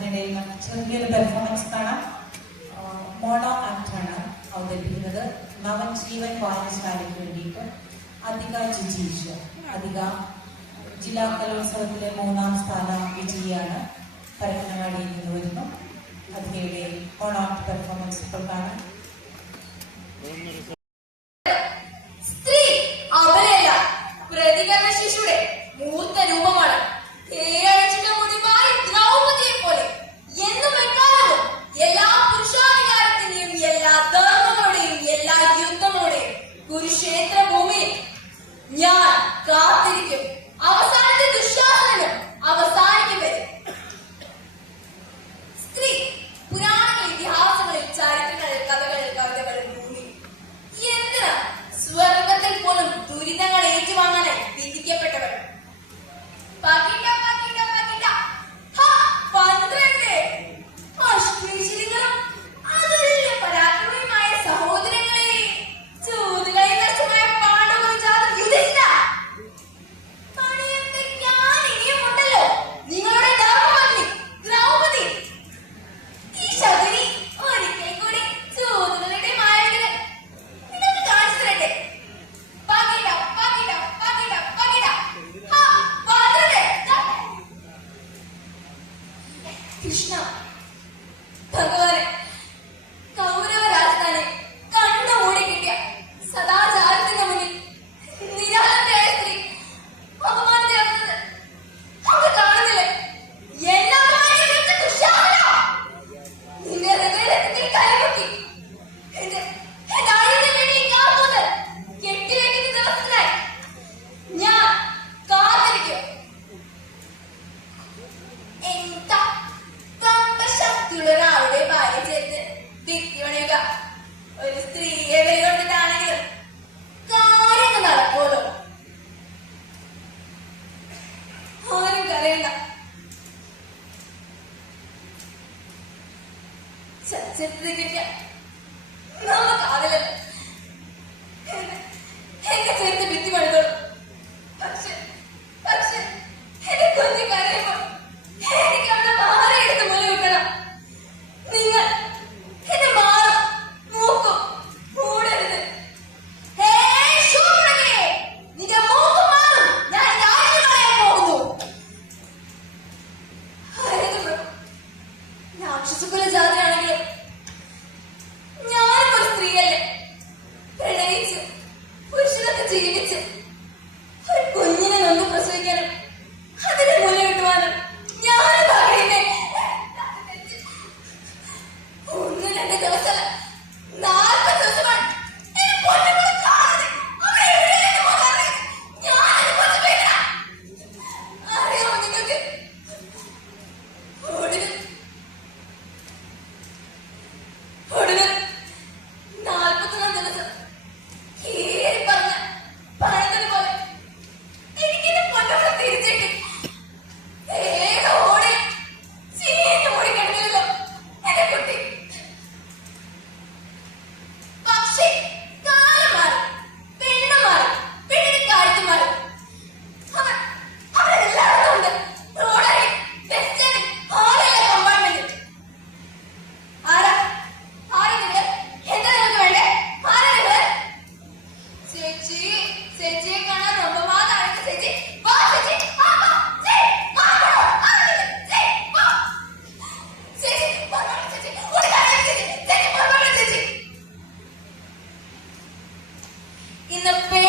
അതിനിടയിൽ ചെറിയൊരു പെർഫോമൻസ് കാണാം. മോണോ ആക്ടാണ് അവതരിപ്പിക്കുന്നത്. നവജീവൻ വായനശാലയ്ക്ക് വേണ്ടിയിട്ട് അധിക ജിജീഷ് അധിക ജില്ലാ കലോത്സവത്തിലെ മൂന്നാം സ്ഥാന വിജയിയാണ് പരപ്പനവാടിയിൽ നിന്ന് വരുന്നു. അതിനിടയിൽ ഓൺ ആർട്ട് പെർഫോമൻസ് ഇപ്പോൾ കാണാം. Krishna. Bhagavad lại lên ạ Sẽ, sẽ, sẽ, sẽ. She's a good Shit! in the